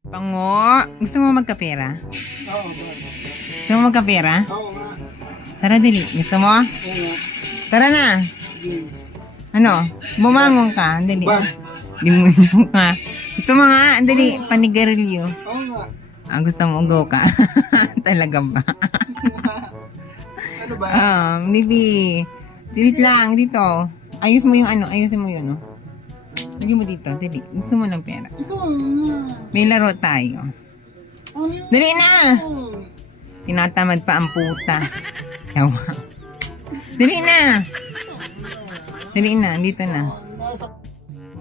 Pango, gusto mo magkapera? Oo, Gusto mo magkapera? oo nga. Tara, dali. Gusto mo? Oo nga. Tara na. Game. Ano? Bumangon ka. Dali. Ba? Di mo ka. Gusto mo nga? Dali. Panigarilyo. Oo nga. Gusto mo go ka? Talaga ba? Ano ba? Maybe. Dilit lang. Dito. Ayos mo yung ano. Ayusin mo yun, no? Lagyan mo dito. Dali. Gusto mo ng pera. Ikaw nga. May laro tayo. Ayaw. Dali na! Tinatamad pa ang puta. Yawa. Dali na! Dali na. Dito na.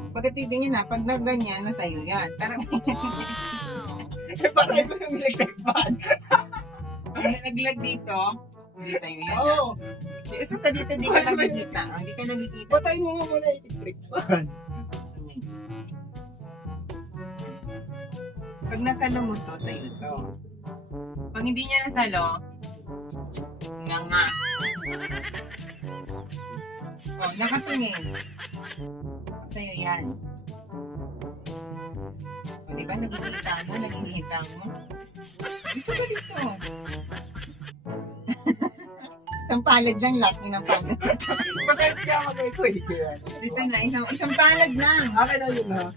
Pagkatitingin na, pag nagganyan, na sa'yo yan. Parang Patay ko yung electric-fan. pag naglag dito, hindi sa'yo yan. Oo. So ka dito, di ka nakikita. Hindi ka nakikita. Patay mo nga muna yung electric-fan. Pag nasalo mo to, sa'yo to. Pag hindi niya nasalo, nga. Oh, nakatingin. Sa'yo yan. O, diba? Nagkikita mo, nagkikita mo. Gusto ka dito. Isang palad lang, laki ng palad. Patay ko kaya mag-equate yan. Dito na, isang palad lang. Akin na yun ha.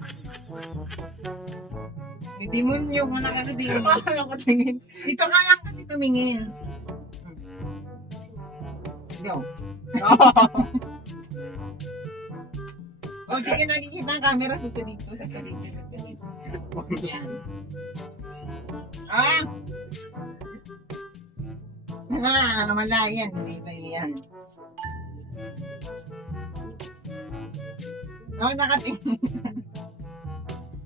Hindi mo nyo kung nakakatingin. Ano ka tingin? Dito ka lang kasi tumingin. Go. O, di ka nakikita ang camera. Sugka dito, sugka dito, sugka dito. Yan. Wala yan. Hindi tayo yan. Nakatingin.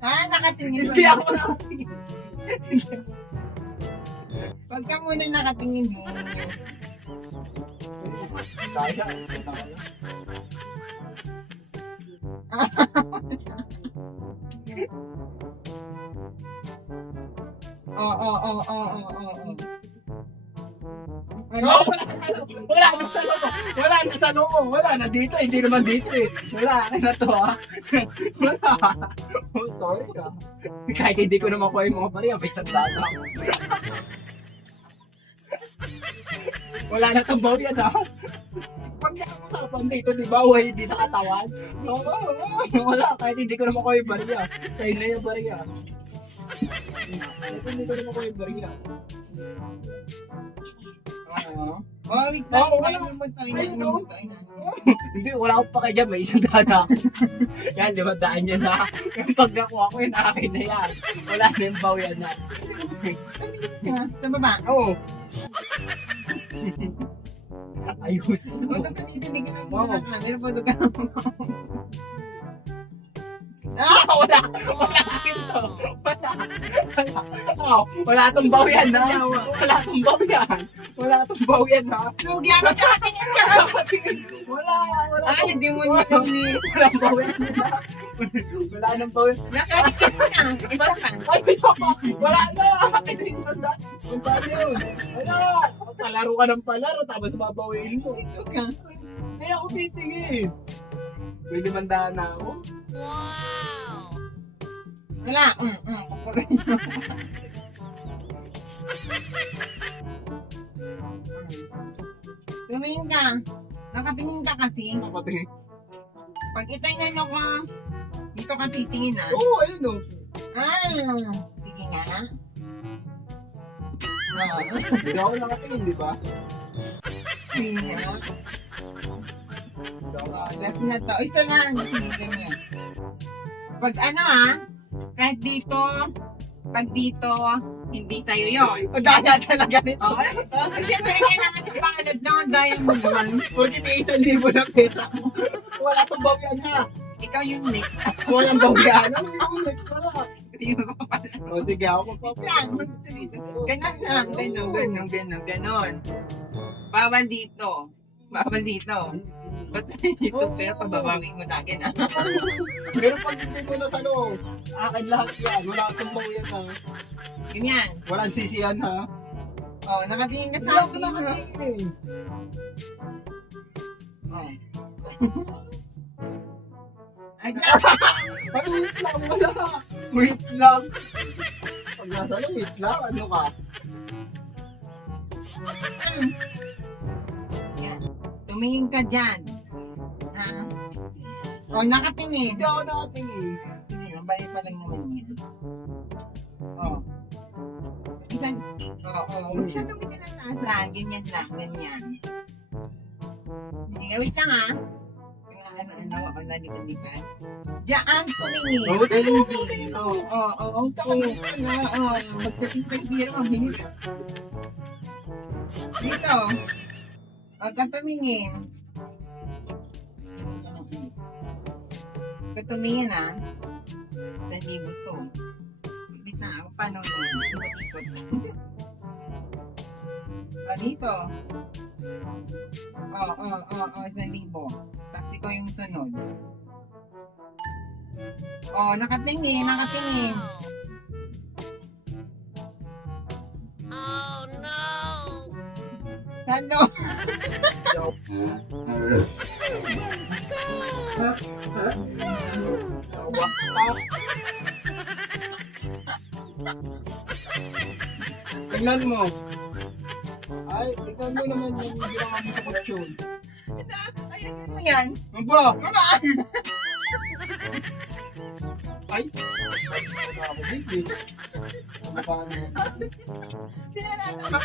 Nakatingin. Hindi ako nakatingin. Pag ka muna nakatingin yun. Kaya. Oo. Wala na sa loob. Wala na sa loob. Wala na dito. Hindi naman dito eh. Wala. Akin na to ha. Wala. Oh, sorry ka. Kahit hindi ko na makuha yung mga pariya, may isang data. Wala na tambaw yan ha. Pag nakakasapan dito, di ba? Uy, hindi sa katawan. Wala. Kahit hindi ko na makuha yung pariya. Sa'yo na yung pariya. Kahit hindi ko na makuha yung pariya. Wait lang. Oo, wala. Hindi, wala akong pa dyan. May isang data. Yan, 500 yan na. Yung pag nakuha ko yun, akin na yan. Wala na yung baw yan na. Sa baba. Oo. Ayos. Pasok ka dito, hindi ka nakikita ng camera. Pasok ka na. Wala. Wala akin to. Wala. Oh, wala tong baw yan na. Wala tong baw yan. Wala tong baw yan na. Lugi ako, nakatingin ka. Wala. Wala. Ay, hindi mo niya ni. Wala baw yan na. Wala nang baw yan. Nakatingin ka. Isa pa. Ay, bisa pa! Wala na! Akin na yung sandal! Ang dami yun! Wala! Palaro ka ng palaro, tapos babawiin mo. Ito ka. Hindi ako titingin. May 500 na ako. Wala. Tumingin ka. Nakatingin ka kasi. Ako tingin. Pag itingnan ko, dito ka titingin ah. Oo, ayun o. Sige nga. Hindi ako nakatingin, di ba? Sige nga. Last na to. Isa lang. Sige, ganyan. Pag ano kahit dito, pag dito, hindi sa'yo yun. Ang daya talaga nito. Siyempre, kailangan sa pangalad lang ang daya mo naman. Porque tiitan libo na pera mo. Wala tong bawyan na. Ikaw yung next. Walang bawyan. Ano yung next pala? Hindi mo ko pala. O sige, ako Lang, gusto dito. Ganon lang. Ganon. Bawal dito. Ba't dito? Pero pababawi mo na agad Pero pag hindi ko na sa loob, akin lahat yan. Wala tong bawyan na. Ganyan. Walang sisiyan ha. Oh, nakatingin ka Hindi sa ako akin. nakatingin eh. Oh. Ay, Ano lang, wala. Wait lang. Pag nasa lang, wait lang. Ano ka? Yan. Tumingin ka dyan. Ha? O, nakatingin. Hindi ako nakatingin. Sige lang, balik pa lang naman yan. O. Isan, oo. Huwag siya tumitin ang nasa. Ganyan lang, ganyan. Sige, wait lang ha. Ano, o, nalikad-likad. Diyan, tumingin. Oo, tumingin. Oo, tumingin. Oo, pagdating kay Biro, mabilis. Dito. Huwag ka tumingin. Huwag ka tumingin ha. Dalibo to. Bibit na ako. Paano yun? Ikot-ikot. O, dito. Oo, 1,000. Tapos ikaw yung sunod. Oh, nakatingin. Oh no! Ano? Tawa ka. Tingnan mo. Ay, tingnan mo naman yung ginawa mo sa kutsyon. Ayun mo yan. Ano ba? Ay! Ano ba? Pinanata